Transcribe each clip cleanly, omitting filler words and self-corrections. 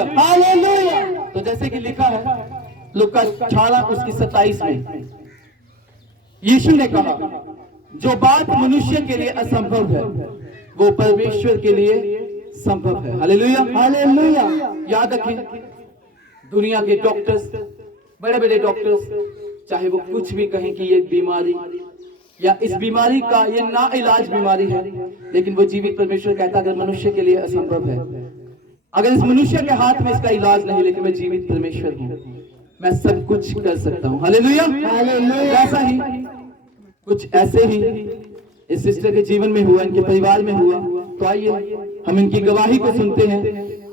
Hallelujah hallelujah. तो जैसे कि लिखा है लूका 18:27 में, यीशु ने कहा जो बात मनुष्य के लिए असंभव है वो परमेश्वर के लिए संभव है। Hallelujah hallelujah. याद रखें, दुनिया के डॉक्टर्स, बड़े बड़े डॉक्टर्स, चाहे वो कुछ भी कहें कि ये बीमारी या इस बीमारी का ये ना इलाज बीमारी है, लेकिन वो जीवित परमेश्वर कहता अगर मनुष्य के लिए असंभव है, अगर इस मनुष्य के हाथ में इसका इलाज नहीं, लेकिन मैं जीवित परमेश्वर हूं, मैं सब कुछ कर सकता हूं। Hallelujah hallelujah. ऐसा ही कुछ ऐसे ही इस सिस्टर के जीवन में हुआ, इनके परिवार में हुआ। तो आइए हम इनकी गवाही को सुनते हैं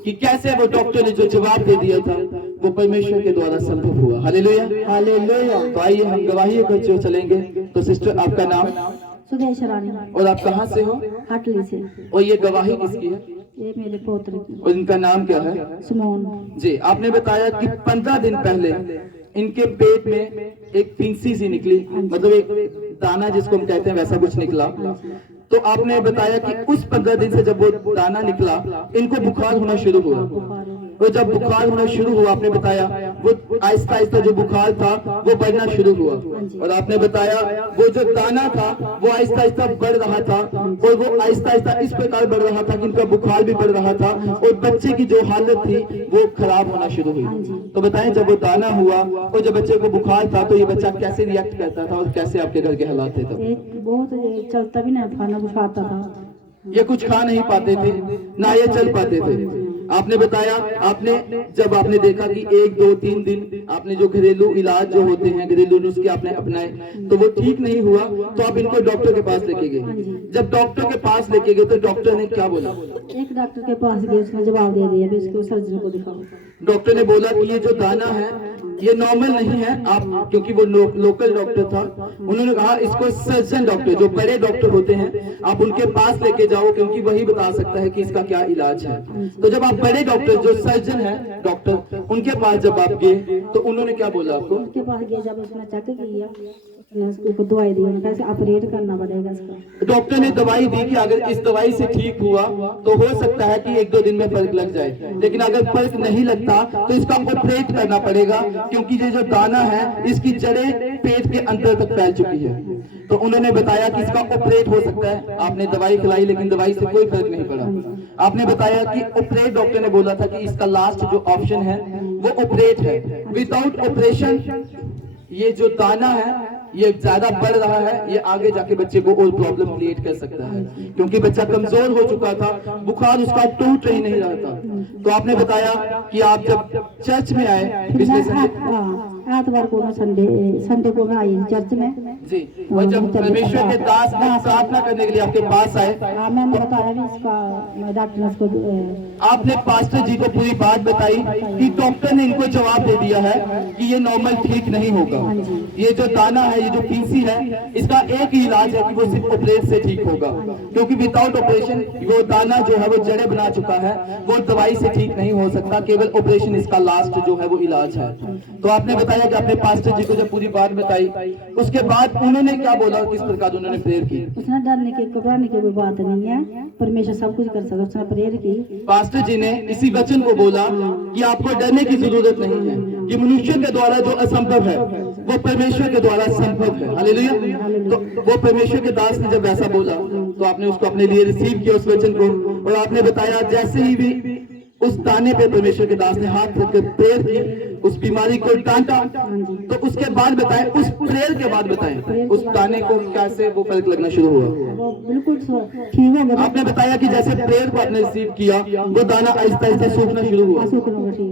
कि कैसे वो डॉक्टर ने जो जवाब दे दिया था वो परमेश्वर के द्वारा संभव हुआ। Hallelujah hallelujah. तो आइए हम गवाही को जो चलेंगे। तो सिस्टर आपका नाम? सुदेश रानी। और आप कहाँ से हो? हटली से। और ये गवाही किसकी है? ये मेरे पोत्र की। और इनका नाम क्या है? सुमोन जी। आपने बताया कि 15 दिन पहले इनके पेट में एक फिंसी सी निकली, मतलब एक दाना जिसको हम कहते हैं वैसा कुछ निकला। तो आपने बताया कि उस 15 दिन से जब वो दाना निकला इनको बुखार होना शुरू हुआ। और जब बुखार होना शुरू हुआ, आपने बताया वो आहिस्ता आहिस्ता जो बुखार था वो बढ़ना शुरू हुआ। और आपने बताया वो जो दाना था वो आहिस्ता आहिस्ता बढ़ रहा था, और वो आहिस्ता आहिस्ता इस प्रकार बढ़ रहा था कि इनका बुखार भी बढ़ रहा था, और बच्चे की जो हालत थी वो खराब होना शुरू हुई। तो बताएं जब वो दाना हुआ और जब बच्चे को बुखार था तो ये बच्चा कैसे रिएक्ट करता था और कैसे आपके घर के हालात थे? तब बहुत चलता भी नहीं था, ना कुछ आता था। ये कुछ खा नहीं पाते थे, ना ये चल पाते थे। आपने बताया आपने जब आपने देखा कि 1 2 3 दिन आपने जो घरेलू इलाज जो होते हैं, घरेलू नुस्खे आपने अपनाए, तो वो ठीक नहीं हुआ, तो आप इनको डॉक्टर के पास लेके गए। जब डॉक्टर के पास लेके गए तो डॉक्टर ने क्या बोला? एक डॉक्टर के पास गए, उसने जवाब दे दिया भी इसको सर्जन को दिखाओ। डॉक्टर ने बोला कि ये जो दाना है ये नॉर्मल नहीं है, आप, क्योंकि वो लोकल डॉक्टर था, उन्होंने कहा इसको सर्जन डॉक्टर, जो बड़े डॉक्टर होते हैं, आप उनके पास लेके जाओ, क्योंकि वही बता सकता है कि इसका क्या इलाज है। तो जब आप बड़े डॉक्टर जो सर्जन है डॉक्टर, उनके पास जब आप गए तो उन्होंने क्या बोला आपको? उनके पास गए, जब उसने चेक किया, उसने उसको दवाई दी, उन्होंने कहा ऑपरेट करना पड़ेगा इसका। डॉक्टर ने दवाई दी कि अगर इस दवाई से ठीक हुआ तो हो सकता है कि 1 2 दिन में फर्क लग जाए, लेकिन अगर फर्क नहीं लगता तो इसका ऑपरेट करना पड़ेगा, क्योंकि ये जो दाना है इसकी जड़ें पेट के अंदर तक फैल चुकी है। तो उन्होंने बताया कि इसका ऑपरेट हो सकता है। आपने दवाई खिलाई लेकिन दवाई से कोई फर्क नहीं पड़ा। आपने बताया कि ऑपरेट, डॉक्टर ने बोला था कि इसका लास्ट जो ऑप्शन है वो ऑपरेट है। विदाउट ऑपरेशन ये जो दाना है ये ज्यादा बढ़ रहा है, ये आगे जाके बच्चे को और प्रॉब्लम क्रिएट कर सकता है, क्योंकि बच्चा कमजोर हो चुका था, बुखार उसका टूट ही नहीं रहा था। तो आपने बताया कि आप जब चर्च में आए पिछले आतवार को, मैं संडे को मैं आई चर्च में जी, और जब परमेश्वर के दास प्रार्थना करने के लिए आपके पास आए, मैंने बताया भी इसका डॉक्टर ने इसको, आपने पास्टर जी को पूरी बात बताई कि डॉक्टर ने इनको जवाब दे दिया है कि ये नॉर्मल ठीक नहीं होगा, ये जो दाना है, ये जो फिंसी है, इसका एक ही इलाज है कि वो सिर्फ ऑपरेशन से ठीक होगा, क्योंकि विदाउट ऑपरेशन वो दाना जो है वो जड़ें बना चुका है, वो दवाई से ठीक नहीं हो सकता, केवल ऑपरेशन इसका लास्ट जो है वो इलाज है। तो आपने बताया कि आपने पास्टर जी को जब पूरी बात बताई, उसके बाद उन्होंने क्या बोला, किस प्रकार उन्होंने प्रेयर की? उसने डरने की, घबराने की कोई बात नहीं है, परमेश्वर सब कुछ कर सकता है। उसने प्रेयर की। पास्टर जी ने इसी वचन को बोला कि आपको डरने की जरूरत नहीं है, कि मनुष्य के द्वारा जो असंभव है वो परमेश्वर के द्वारा संभव है। हालेलुया। तो वो परमेश्वर के दास ने जब ऐसा बोला तो आपने उसको अपने लिए रिसीव किया उस वचन को, और आपने बताया जैसे ही भी उस दाने पे परमेश्वर के दास ने हाथ रखकर प्रेयर की, उस बीमारी को डांटा, तो उसके बाद बताएं, उस प्रेयर के बाद बताएं उस दाने को कैसे वो फर्क लगना शुरू हुआ? वो बिल्कुल ठीक हो गया। आपने बताया कि जैसे प्रेयर को आपने रिसीव किया वो दाना आहिस्ता आहिस्ता सूखना शुरू हुआ।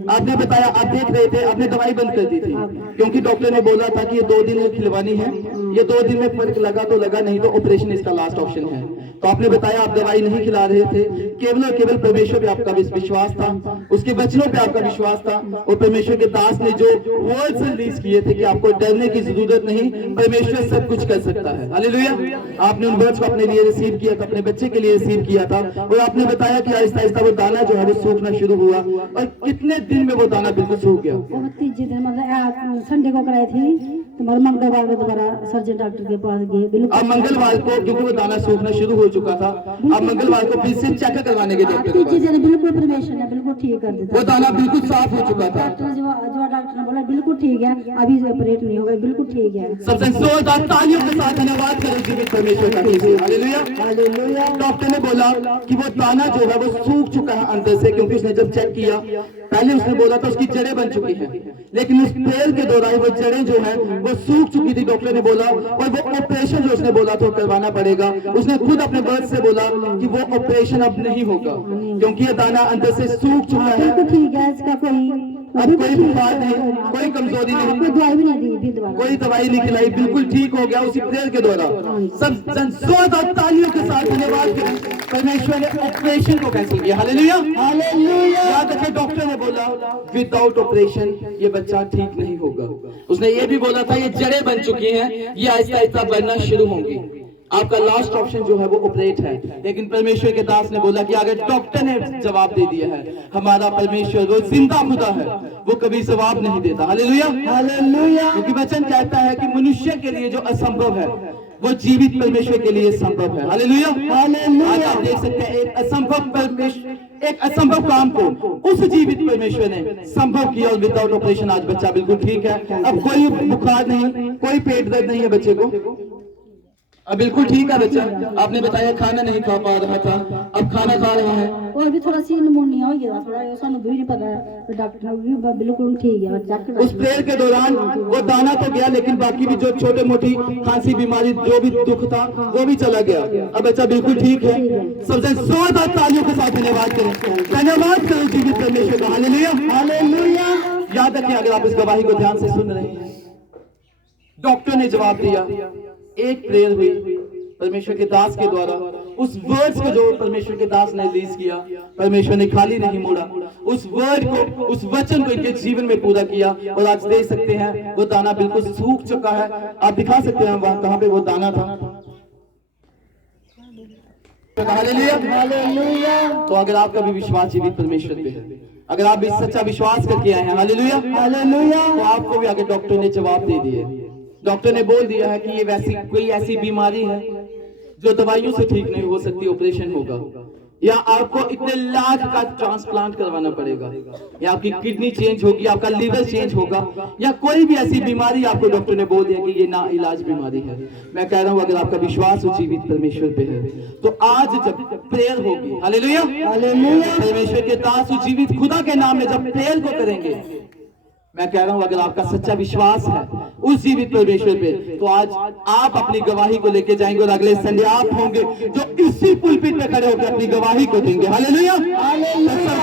आपने बताया आप देख रहे थे, आपने दवाई बंद कर दी थी, क्योंकि डॉक्टर ने बोला था कि ये 2 दिन खिलवानी है, ये 2 दिन में फर्क लगा तो लगा, नहीं तो ऑपरेशन इसका लास्ट ऑप्शन है। तो आपने बताया आप दवाई नहीं खिला रहे थे, केवल और केवल परमेश्वर पे आपका विश्वास था, उसके वचनों पे आपका विश्वास था, और परमेश्वर के दास ने जो वर्ड्स रिलीज किए थे कि आपको डरने की जरूरत नहीं, परमेश्वर सब कुछ कर सकता है। हालेलुया। आपने उन वर्ड्स को अपने लिए रिसीव किया था, अपने बच्चे के लिए रिसीव किया था, और आपने बताया कि आहिस्ता आहिस्ता वो दाना जो है वो सूखना शुरू हुआ, और कितने दिन में वो दाना बिल्कुल सूख गया? 3 दिन, मतलब संडे को कराई थी, तुम्हारे मंगलवार को दोबारा सर्जन डॉक्टर के पास गए। अब मंगलवार को, क्योंकि वो दाना सूखना शुरू हो चुका था, अब मंगलवार को फिर से चेक करवाने के डॉक्टर के आपकी पास। चीजें बिल्कुल परमेश्वर ने बिल्कुल ठीक कर दिया। वो दाना बिल्कुल साफ हो चुका था। डॉक्टर जो डॉक्टर ने बोला बिल्कुल ठीक है, अभी ऑपरेट नहीं होगा, बिल्कुल ठीक है। सबसे जोरदार तालियों के साथ धन्यवाद करो जीवित परमेश्वर का। Hallelujah hallelujah. डॉक्टर ने बोला कि वो दाना जो है वो सूख चुका है अंदर से, क्योंकि उसने जब चेक किया पहले उसने बोला था उसकी जड़ें बन चुकी हैं, लेकिन उस प्रेयर के दौरान वो जड़ें जो है वो सूख चुकी थी। डॉक्टर ने बोला और वो ऑपरेशन जो उसने बोला था करवाना पड़ेगा। उसने खुद अपने वर्ड से बोला कि वो ऑपरेशन अब नहीं होगा, क्योंकि ये दाना अंदर से सूख चुका है। बिल्कुल ठीक है, इसका कोई अब कोई बुखार नहीं, कोई कमजोरी नहीं, कोई दवाई भी नहीं दी फिर दोबारा। कोई दवाई नहीं खिलाई, बिल्कुल ठीक हो गया उसी प्रेयर के द्वारा। सब जोरदार तालियों के साथ धन्यवाद करें परमेश्वर ने ऑपरेशन को कैंसिल किया। Hallelujah hallelujah. याद रखें डॉक्टर ने बोला विदाउट ऑपरेशन ये बच्चा ठीक नहीं होगा। उसने ये भी बोला था ये जड़ें बन चुकी हैं, ये आहिस्ता आहिस्ता बनना शुरू होंगी, आपका लास्ट ऑप्शन जो है वो ऑपरेट है। लेकिन परमेश्वर के दास ने बोला कि अगर डॉक्टर ने जवाब दे दिया है, हमारा परमेश्वर वो जिंदा खुदा है, वो कभी जवाब नहीं देता। Hallelujah hallelujah. क्योंकि वचन कहता है कि मनुष्य के लिए जो असंभव है वो जीवित परमेश्वर के लिए संभव है। Hallelujah hallelujah. आज आप देख सकते हैं एक असंभव काम को उस जीवित परमेश्वर ने संभव किया और विदाउट ऑपरेशन आज बच्चा बिल्कुल ठीक है। अब कोई बुखार नहीं, कोई पेट दर्द नहीं है बच्चे को, अब बिल्कुल ठीक है बच्चा। आपने बताया खाना नहीं खा पा रहा था, अब खाना खा रहा है। और भी थोड़ा सी निमोनिया हो गया, थोड़ा सानू भी नहीं पता है, तो डॉक्टर ने भी बिल्कुल ठीक है चेक। उस प्रेयर के दौरान वो दाना तो गया, लेकिन बाकी भी जो छोटे मोटी खांसी बीमारी जो भी दुख था वो भी चला गया। अब बच्चा बिल्कुल ठीक है। सबसे जोरदार तालियों के साथ धन्यवाद करें, धन्यवाद करो जीवित परमेश्वर का। Hallelujah hallelujah. याद रखें अगर आप इस गवाही को ध्यान से सुन रहे हैं, डॉक्टर ने जवाब दिया, एक प्रेयर हुई परमेश्वर के दास के द्वारा, उस वर्ड्स को जो परमेश्वर के दास ने रिलीज किया, परमेश्वर ने खाली नहीं मोड़ा, उस वर्ड को, उस वचन को इनके जीवन में पूरा किया। और आज देख सकते हैं वो दाना बिल्कुल सूख चुका है। आप दिखा सकते हैं वहां कहां पे वो दाना था। Hallelujah hallelujah. तो अगर आपका भी विश्वास जीवित परमेश्वर पे है, अगर आप भी सच्चा विश्वास करके आए हैं, हालेलुया हालेलुया, तो आपको भी अगर डॉक्टर ने जवाब दे दिए, डॉक्टर ने बोल दिया है कि ये वैसी कोई ऐसी बीमारी है जो दवाइयों से ठीक नहीं हो सकती, ऑपरेशन होगा, या आपको इतने लाख का ट्रांसप्लांट करवाना पड़ेगा, या आपकी किडनी चेंज होगी, आपका लिवर चेंज होगा, या कोई भी ऐसी बीमारी आपको डॉक्टर ने बोल दिया कि ये ना इलाज बीमारी है। मैं कह रहा हूं अगर आपका विश्वास जीवित परमेश्वर पे है तो आज जब प्रेयर होगी, हालेलुया हालेलुया, परमेश्वर के दास जीवित खुदा के नाम में जब प्रेयर को करेंगे, मैं कह रहा हूं अगर आपका सच्चा विश्वास है उस जीवित परमेश्वर पे, तो आज आप अपनी गवाही को लेके जाएंगे और अगले संडे आप होंगे जो इसी पुलपिट पे खड़े होकर अपनी गवाही को देंगे। Hallelujah hallelujah.